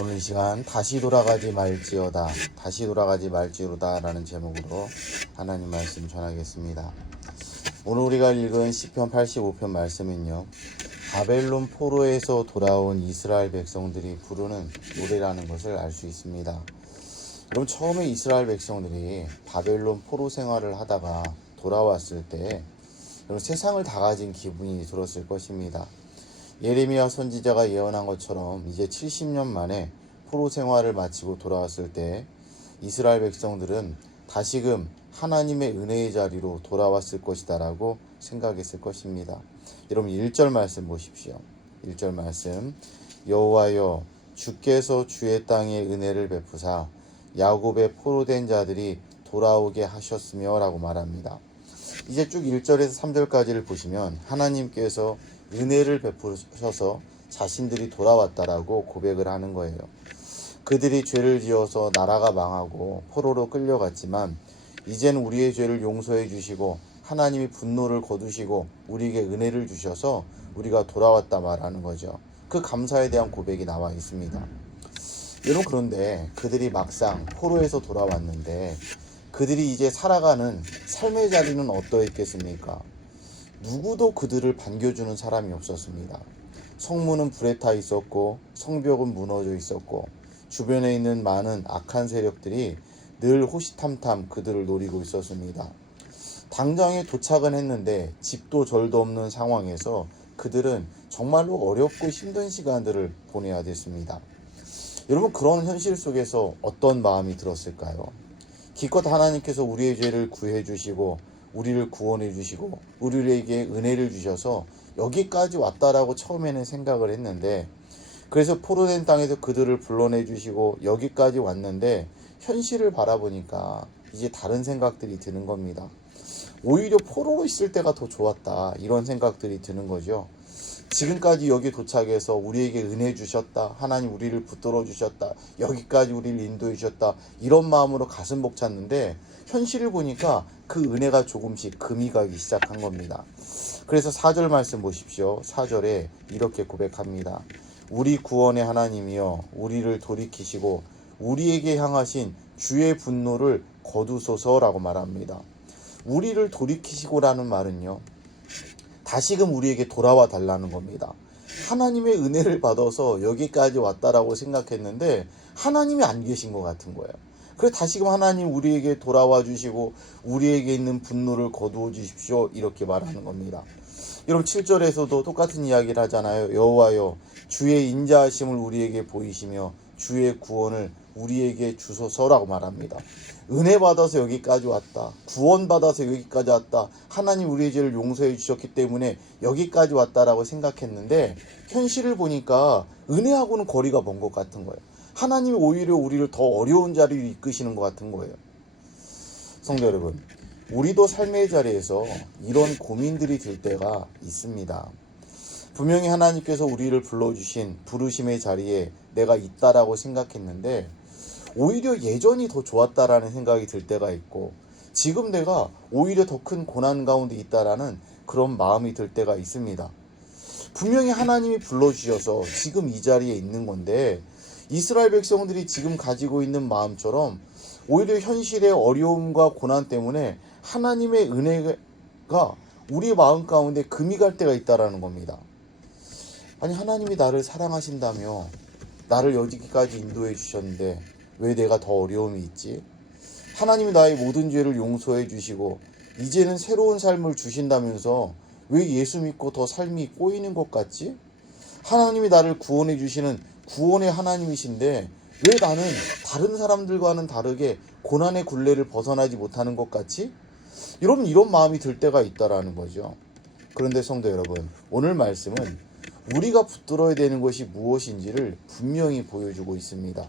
오늘 이 시간 다시 돌아가지 말지어다, 다시 돌아가지 말지로다 라는 제목으로 하나님 말씀 전하겠습니다. 오늘 우리가 읽은 시편 85편 말씀은요, 바벨론 포로에서 돌아온 이스라엘 백성들이 부르는 노래라는 것을 알 수 있습니다. 그럼 처음에 이스라엘 백성들이 바벨론 포로 생활을 하다가 돌아왔을 때 세상을 다 가진 기분이 들었을 것입니다. 예레미야 선지자가 예언한 것처럼 이제 70년 만에 포로 생활을 마치고 돌아왔을 때 이스라엘 백성들은 다시금 하나님의 은혜의 자리로 돌아왔을 것이다 라고 생각했을 것입니다. 여러분 1절 말씀 보십시오. 1절 말씀, 여호와여 주께서 주의 땅에 은혜를 베푸사 야곱의 포로된 자들이 돌아오게 하셨으며 라고 말합니다. 이제 쭉 1절에서 3절까지를 보시면 하나님께서 은혜를 베푸셔서 자신들이 돌아왔다라고 고백을 하는 거예요. 그들이 죄를 지어서 나라가 망하고 포로로 끌려갔지만 이젠 우리의 죄를 용서해 주시고 하나님이 분노를 거두시고 우리에게 은혜를 주셔서 우리가 돌아왔다 말하는 거죠. 그 감사에 대한 고백이 나와 있습니다. 여러분, 그런데 그들이 막상 포로에서 돌아왔는데 그들이 이제 살아가는 삶의 자리는 어떠했겠습니까? 누구도 그들을 반겨주는 사람이 없었습니다. 성문은 불에 타 있었고 성벽은 무너져 있었고 주변에 있는 많은 악한 세력들이 늘 호시탐탐 그들을 노리고 있었습니다. 당장에 도착은 했는데 집도 절도 없는 상황에서 그들은 정말로 어렵고 힘든 시간들을 보내야 됐습니다. 여러분, 그런 현실 속에서 어떤 마음이 들었을까요? 기껏 하나님께서 우리의 죄를 구해 주시고 우리를 구원해 주시고 우리에게 은혜를 주셔서 여기까지 왔다라고 처음에는 생각을 했는데, 그래서 포로된 땅에서 그들을 불러내 주시고 여기까지 왔는데 현실을 바라보니까 이제 다른 생각들이 드는 겁니다. 오히려 포로로 있을 때가 더 좋았다, 이런 생각들이 드는 거죠. 지금까지 여기 도착해서 우리에게 은혜 주셨다, 하나님 우리를 붙들어 주셨다, 여기까지 우리를 인도해 주셨다, 이런 마음으로 가슴 벅찼는데 현실을 보니까 그 은혜가 조금씩 금이 가기 시작한 겁니다. 그래서 4절 말씀 보십시오. 4절에 이렇게 고백합니다. 우리 구원의 하나님이여 우리를 돌이키시고 우리에게 향하신 주의 분노를 거두소서라고 말합니다. 우리를 돌이키시고라는 말은요, 다시금 우리에게 돌아와 달라는 겁니다. 하나님의 은혜를 받아서 여기까지 왔다라고 생각했는데 하나님이 안 계신 것 같은 거예요. 그래서 다시금 하나님 우리에게 돌아와 주시고 우리에게 있는 분노를 거두어 주십시오, 이렇게 말하는 겁니다. 여러분 7절에서도 똑같은 이야기를 하잖아요. 여호와여 주의 인자하심을 우리에게 보이시며 주의 구원을 우리에게 주소서라고 말합니다. 은혜 받아서 여기까지 왔다, 구원 받아서 여기까지 왔다, 하나님 우리의 죄를 용서해 주셨기 때문에 여기까지 왔다라고 생각했는데 현실을 보니까 은혜하고는 거리가 먼 것 같은 거예요. 하나님이 오히려 우리를 더 어려운 자리로 이끄시는 것 같은 거예요. 성도 여러분, 우리도 삶의 자리에서 이런 고민들이 들 때가 있습니다. 분명히 하나님께서 우리를 불러주신 부르심의 자리에 내가 있다라고 생각했는데 오히려 예전이 더 좋았다라는 생각이 들 때가 있고, 지금 내가 오히려 더 큰 고난 가운데 있다라는 그런 마음이 들 때가 있습니다. 분명히 하나님이 불러주셔서 지금 이 자리에 있는 건데 이스라엘 백성들이 지금 가지고 있는 마음처럼 오히려 현실의 어려움과 고난 때문에 하나님의 은혜가 우리의 마음 가운데 금이 갈 때가 있다라는 겁니다. 아니, 하나님이 나를 사랑하신다며 나를 여기까지 인도해 주셨는데 왜 내가 더 어려움이 있지? 하나님이 나의 모든 죄를 용서해 주시고 이제는 새로운 삶을 주신다면서 왜 예수 믿고 더 삶이 꼬이는 것 같지? 하나님이 나를 구원해 주시는 구원의 하나님이신데 왜 나는 다른 사람들과는 다르게 고난의 굴레를 벗어나지 못하는 것 같지? 여러분, 이런 마음이 들 때가 있다라는 거죠. 그런데 성도 여러분, 오늘 말씀은 우리가 붙들어야 되는 것이 무엇인지를 분명히 보여주고 있습니다.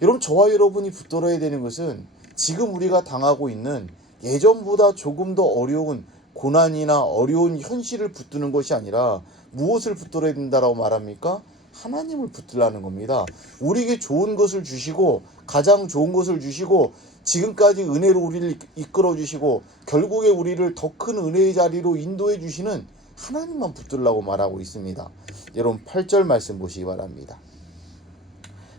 여러분, 저와 여러분이 붙들어야 되는 것은 지금 우리가 당하고 있는 예전보다 조금 더 어려운 고난이나 어려운 현실을 붙드는 것이 아니라 무엇을 붙들어야 된다라고 말합니까? 하나님을 붙들라는 겁니다. 우리에게 좋은 것을 주시고 가장 좋은 것을 주시고 지금까지 은혜로 우리를 이끌어 주시고 결국에 우리를 더 큰 은혜의 자리로 인도해 주시는 하나님만 붙들라고 말하고 있습니다. 여러분 8절 말씀 보시기 바랍니다.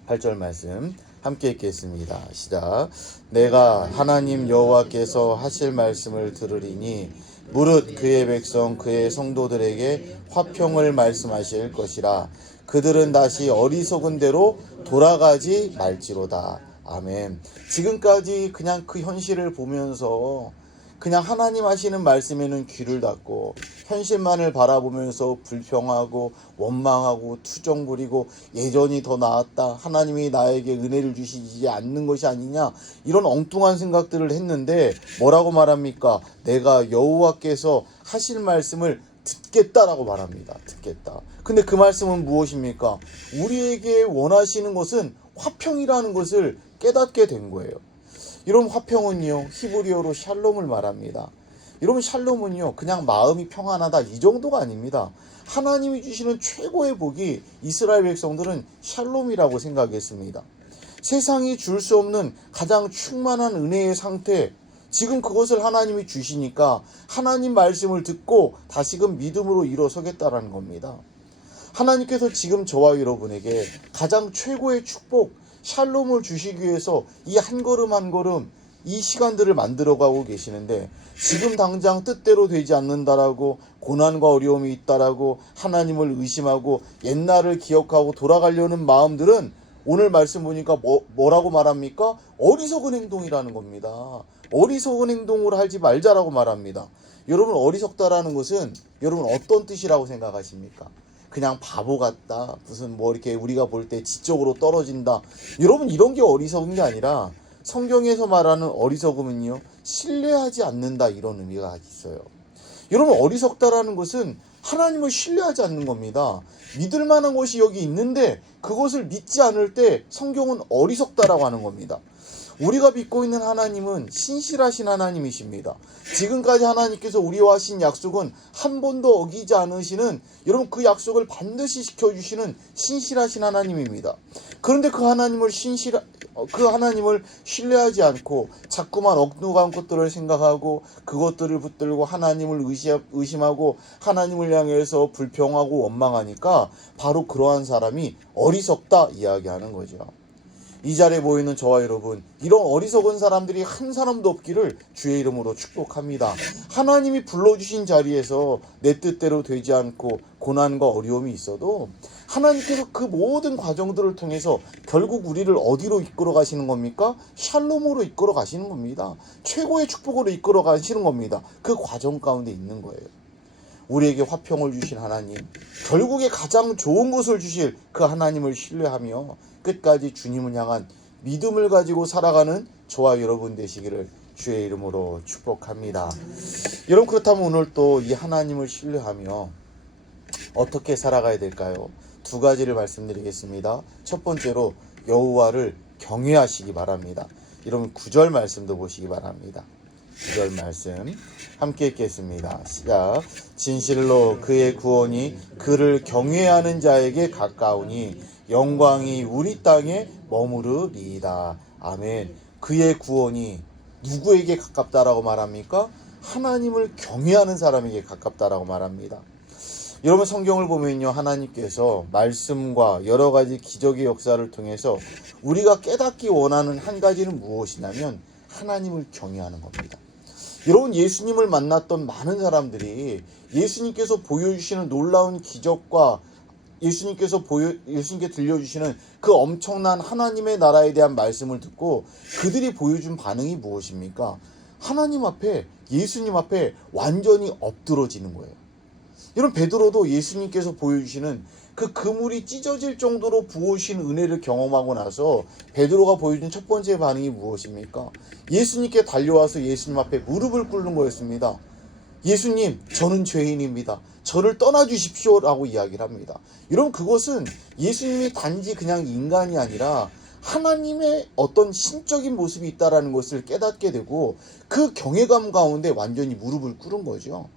8절 말씀 함께 읽겠습니다. 시작. 내가 하나님 여호와께서 하실 말씀을 들으리니 무릇 그의 백성 그의 성도들에게 화평을 말씀하실 것이라. 그들은 다시 어리석은 대로 돌아가지 말지로다. 아멘. 지금까지 그냥 그 현실을 보면서 그냥 하나님 하시는 말씀에는 귀를 닫고 현실만을 바라보면서 불평하고 원망하고 투정 부리고 예전이 더 나았다, 하나님이 나에게 은혜를 주시지 않는 것이 아니냐, 이런 엉뚱한 생각들을 했는데 뭐라고 말합니까? 내가 여호와께서 하실 말씀을 듣겠다라고 말합니다. 듣겠다. 근데 그 말씀은 무엇입니까? 우리에게 원하시는 것은 화평이라는 것을 깨닫게 된 거예요. 이런 화평은요, 히브리어로 샬롬을 말합니다. 여러분, 샬롬은요 그냥 마음이 평안하다 이 정도가 아닙니다. 하나님이 주시는 최고의 복이 이스라엘 백성들은 샬롬이라고 생각했습니다. 세상이 줄 수 없는 가장 충만한 은혜의 상태, 지금 그것을 하나님이 주시니까 하나님 말씀을 듣고 다시금 믿음으로 일어서겠다라는 겁니다. 하나님께서 지금 저와 여러분에게 가장 최고의 축복, 샬롬을 주시기 위해서 이 한 걸음 한 걸음 이 시간들을 만들어가고 계시는데, 지금 당장 뜻대로 되지 않는다라고, 고난과 어려움이 있다라고 하나님을 의심하고 옛날을 기억하고 돌아가려는 마음들은 오늘 말씀 보니까 뭐라고 말합니까? 어리석은 행동이라는 겁니다. 어리석은 행동을 하지 말자라고 말합니다. 여러분, 어리석다라는 것은 여러분 어떤 뜻이라고 생각하십니까? 그냥 바보 같다, 무슨 이렇게 우리가 볼 때 지적으로 떨어진다, 여러분 이런 게 어리석은 게 아니라 성경에서 말하는 어리석음은요, 신뢰하지 않는다, 이런 의미가 있어요. 여러분, 어리석다라는 것은 하나님을 신뢰하지 않는 겁니다. 믿을 만한 것이 여기 있는데 그것을 믿지 않을 때 성경은 어리석다라고 하는 겁니다. 우리가 믿고 있는 하나님은 신실하신 하나님이십니다. 지금까지 하나님께서 우리와 하신 약속은 한 번도 어기지 않으시는, 여러분 그 약속을 반드시 지켜주시는 신실하신 하나님입니다. 그런데 그 하나님을 신뢰하지 않고 자꾸만 엉뚱한 것들을 생각하고 그것들을 붙들고 하나님을 의심하고 하나님을 향해서 불평하고 원망하니까 바로 그러한 사람이 어리석다 이야기하는 거죠. 이 자리에 모이는 저와 여러분, 이런 어리석은 사람들이 한 사람도 없기를 주의 이름으로 축복합니다. 하나님이 불러주신 자리에서 내 뜻대로 되지 않고 고난과 어려움이 있어도 하나님께서 그 모든 과정들을 통해서 결국 우리를 어디로 이끌어 가시는 겁니까? 샬롬으로 이끌어 가시는 겁니다. 최고의 축복으로 이끌어 가시는 겁니다. 그 과정 가운데 있는 거예요. 우리에게 화평을 주신 하나님, 결국에 가장 좋은 것을 주실 그 하나님을 신뢰하며 끝까지 주님을 향한 믿음을 가지고 살아가는 저와 여러분 되시기를 주의 이름으로 축복합니다. 여러분, 그렇다면 오늘 또 이 하나님을 신뢰하며 어떻게 살아가야 될까요? 두 가지를 말씀드리겠습니다. 첫 번째로 여호와를 경외하시기 바랍니다. 여러분 9절 말씀도 보시기 바랍니다. 9절 말씀 함께 읽겠습니다. 시작. 진실로 그의 구원이 그를 경외하는 자에게 가까우니 영광이 우리 땅에 머무르리이다. 아멘. 그의 구원이 누구에게 가깝다라고 말합니까? 하나님을 경외하는 사람에게 가깝다라고 말합니다. 여러분, 성경을 보면요, 하나님께서 말씀과 여러 가지 기적의 역사를 통해서 우리가 깨닫기 원하는 한 가지는 무엇이냐면 하나님을 경외하는 겁니다. 여러분, 예수님을 만났던 많은 사람들이 예수님께서 보여주시는 놀라운 기적과 예수님께 들려주시는 그 엄청난 하나님의 나라에 대한 말씀을 듣고 그들이 보여준 반응이 무엇입니까? 하나님 앞에, 예수님 앞에 완전히 엎드러지는 거예요. 여러분, 베드로도 예수님께서 보여주시는 그 그물이 찢어질 정도로 부어주신 은혜를 경험하고 나서 베드로가 보여준 첫 번째 반응이 무엇입니까? 예수님께 달려와서 예수님 앞에 무릎을 꿇는 거였습니다. 예수님, 저는 죄인입니다. 저를 떠나주십시오 라고 이야기를 합니다. 여러분, 그것은 예수님이 단지 그냥 인간이 아니라 하나님의 어떤 신적인 모습이 있다는 것을 깨닫게 되고 그 경외감 가운데 완전히 무릎을 꿇은 거죠.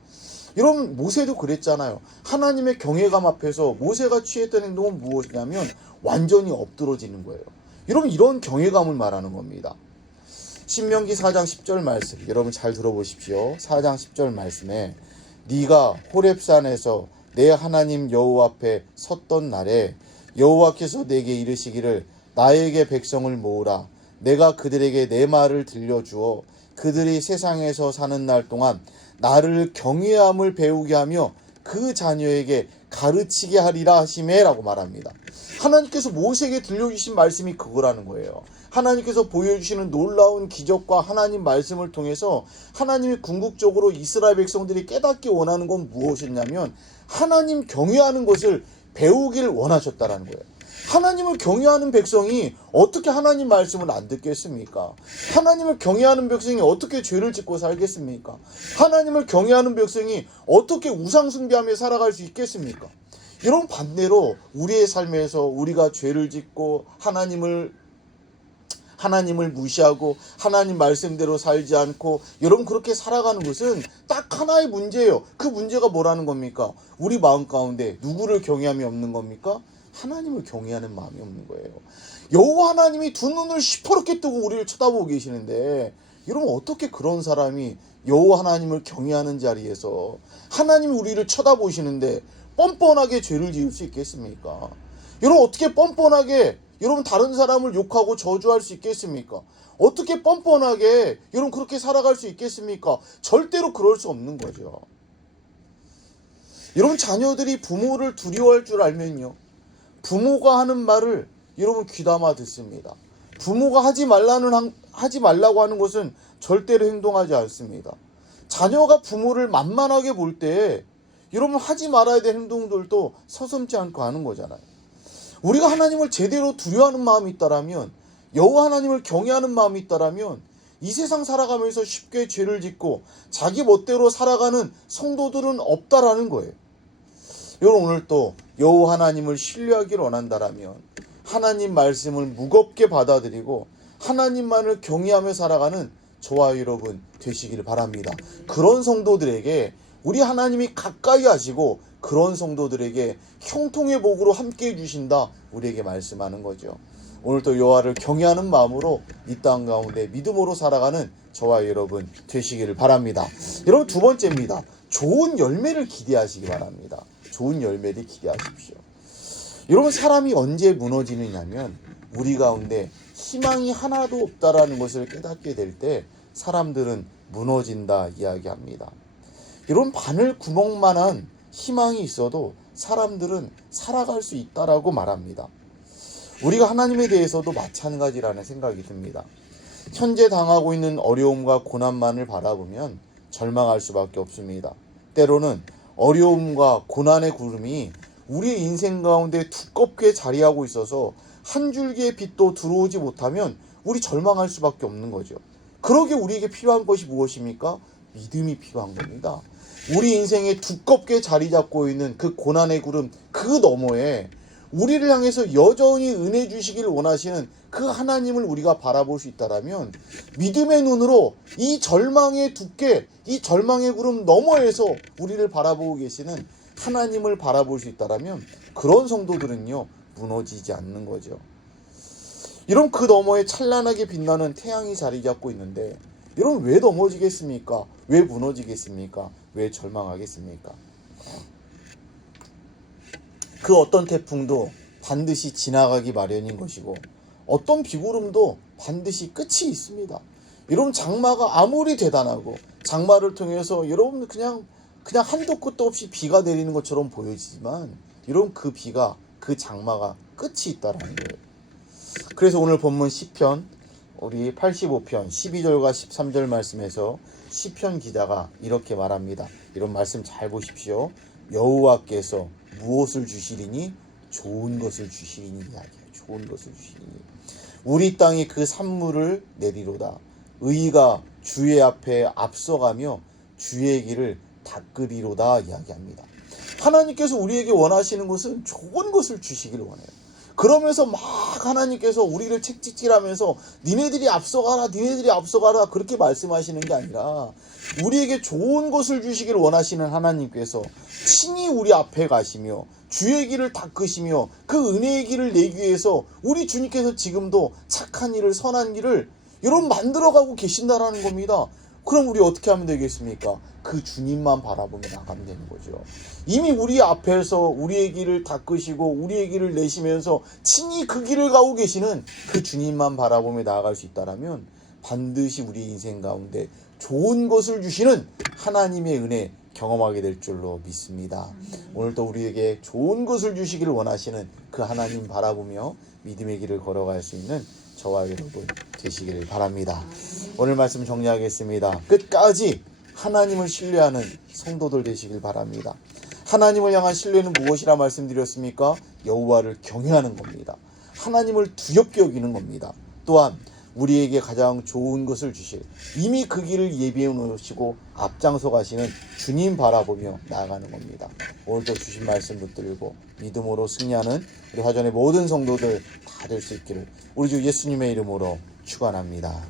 여러분, 모세도 그랬잖아요. 하나님의 경외감 앞에서 모세가 취했던 행동은 무엇이냐면 완전히 엎드러지는 거예요. 여러분, 이런 경외감을 말하는 겁니다. 신명기 4장 10절 말씀, 여러분 잘 들어보십시오. 4장 10절 말씀에 네가 호렙산에서 내 하나님 여호와 앞에 섰던 날에 여호와께서 내게 이르시기를 나에게 백성을 모으라. 내가 그들에게 내 말을 들려주어 그들이 세상에서 사는 날 동안 나를 경외함을 배우게 하며 그 자녀에게 가르치게 하리라 하시매 라고 말합니다. 하나님께서 모세에게 들려주신 말씀이 그거라는 거예요. 하나님께서 보여주시는 놀라운 기적과 하나님 말씀을 통해서 하나님이 궁극적으로 이스라엘 백성들이 깨닫기 원하는 건 무엇이었냐면 하나님 경외하는 것을 배우길 원하셨다라는 거예요. 하나님을 경외하는 백성이 어떻게 하나님 말씀을 안 듣겠습니까? 하나님을 경외하는 백성이 어떻게 죄를 짓고 살겠습니까? 하나님을 경외하는 백성이 어떻게 우상 숭배하며 살아갈 수 있겠습니까? 이런 반대로 우리의 삶에서 우리가 죄를 짓고 하나님을 무시하고 하나님 말씀대로 살지 않고 여러분 그렇게 살아가는 것은 딱 하나의 문제예요. 그 문제가 뭐라는 겁니까? 우리 마음 가운데 누구를 경외함이 없는 겁니까? 하나님을 경외하는 마음이 없는 거예요. 여호와 하나님이 두 눈을 시퍼렇게 뜨고 우리를 쳐다보고 계시는데 여러분 어떻게 그런 사람이 여호와 하나님을 경외하는 자리에서 하나님이 우리를 쳐다보시는데 뻔뻔하게 죄를 지을 수 있겠습니까? 여러분 어떻게 뻔뻔하게 여러분 다른 사람을 욕하고 저주할 수 있겠습니까? 어떻게 뻔뻔하게 여러분 그렇게 살아갈 수 있겠습니까? 절대로 그럴 수 없는 거죠. 여러분 자녀들이 부모를 두려워할 줄 알면요, 부모가 하는 말을 여러분 귀담아 듣습니다. 부모가 하지 말라고 하는 것은 절대로 행동하지 않습니다. 자녀가 부모를 만만하게 볼 때 여러분 하지 말아야 될 행동들도 서슴지 않고 하는 거잖아요. 우리가 하나님을 제대로 두려워하는 마음이 있다라면, 여호와 하나님을 경외하는 마음이 있다라면 이 세상 살아가면서 쉽게 죄를 짓고 자기 멋대로 살아가는 성도들은 없다라는 거예요. 여러분 오늘 또 여호와 하나님을 신뢰하기를 원한다라면 하나님 말씀을 무겁게 받아들이고 하나님만을 경외하며 살아가는 저와 여러분 되시기를 바랍니다. 그런 성도들에게 우리 하나님이 가까이 하시고 그런 성도들에게 형통의 복으로 함께 해주신다 우리에게 말씀하는 거죠. 오늘 또 여호와를 경외하는 마음으로 이 땅 가운데 믿음으로 살아가는 저와 여러분 되시기를 바랍니다. 여러분 두 번째입니다. 좋은 열매를 기대하시기 바랍니다. 좋은 열매를 기대하십시오. 여러분 사람이 언제 무너지느냐면 우리 가운데 희망이 하나도 없다라는 것을 깨닫게 될 때 사람들은 무너진다 이야기합니다. 여러분 바늘 구멍만한 희망이 있어도 사람들은 살아갈 수 있다라고 말합니다. 우리가 하나님에 대해서도 마찬가지라는 생각이 듭니다. 현재 당하고 있는 어려움과 고난만을 바라보면 절망할 수밖에 없습니다. 때로는 어려움과 고난의 구름이 우리의 인생 가운데 두껍게 자리하고 있어서 한 줄기의 빛도 들어오지 못하면 우리 절망할 수밖에 없는 거죠. 그러게 우리에게 필요한 것이 무엇입니까? 믿음이 필요한 겁니다. 우리 인생에 두껍게 자리 잡고 있는 그 고난의 구름 그 너머에 우리를 향해서 여전히 은혜 주시기를 원하시는 그 하나님을 우리가 바라볼 수 있다라면 믿음의 눈으로 이 절망의 두께, 이 절망의 구름 너머에서 우리를 바라보고 계시는 하나님을 바라볼 수 있다라면 그런 성도들은요 무너지지 않는 거죠. 이런 그 너머에 찬란하게 빛나는 태양이 자리 잡고 있는데 여러분 왜 넘어지겠습니까? 왜 무너지겠습니까? 왜 절망하겠습니까? 그 어떤 태풍도 반드시 지나가기 마련인 것이고 어떤 비구름도 반드시 끝이 있습니다. 여러분 장마가 아무리 대단하고 장마를 통해서 여러분 그냥 한도 끝도 없이 비가 내리는 것처럼 보여지지만 여러분 그 비가 그 장마가 끝이 있다는 거예요. 그래서 오늘 본문 시편 우리 85편 12절과 13절 말씀에서 시편 기자가 이렇게 말합니다. 이런 말씀 잘 보십시오. 여호와께서 무엇을 주시리니? 좋은 것을 주시리니 이야기해요. 좋은 것을 주시리니. 우리 땅이 그 산물을 내리로다. 의가 주의 앞에 앞서가며 주의 길을 닦으리로다 이야기합니다. 하나님께서 우리에게 원하시는 것은 좋은 것을 주시기를 원해요. 그러면서 막 하나님께서 우리를 책찍질하면서 니네들이 앞서가라 그렇게 말씀하시는 게 아니라 우리에게 좋은 것을 주시기를 원하시는 하나님께서 친히 우리 앞에 가시며 주의 길을 닦으시며 그 은혜의 길을 내기 위해서 우리 주님께서 지금도 착한 일을 선한 길을 여러분 만들어가고 계신다라는 겁니다. 그럼 우리 어떻게 하면 되겠습니까? 그 주님만 바라보며 나가면 되는 거죠. 이미 우리 앞에서 우리의 길을 닦으시고 우리의 길을 내시면서 친히 그 길을 가고 계시는 그 주님만 바라보며 나아갈 수 있다면 반드시 우리 인생 가운데 좋은 것을 주시는 하나님의 은혜 경험하게 될 줄로 믿습니다. 오늘도 우리에게 좋은 것을 주시기를 원하시는 그 하나님 바라보며 믿음의 길을 걸어갈 수 있는 저와 여러분 되시기를 바랍니다. 오늘 말씀 정리하겠습니다. 끝까지 하나님을 신뢰하는 성도들 되시길 바랍니다. 하나님을 향한 신뢰는 무엇이라 말씀드렸습니까? 여호와를 경외하는 겁니다. 하나님을 두렵게 여기는 겁니다. 또한 우리에게 가장 좋은 것을 주실, 이미 그 길을 예비해 놓으시고 앞장서 가시는 주님 바라보며 나아가는 겁니다. 오늘도 주신 말씀 붙들고 믿음으로 승리하는 우리 화전의 모든 성도들 다 될 수 있기를 우리 주 예수님의 이름으로 축원합니다.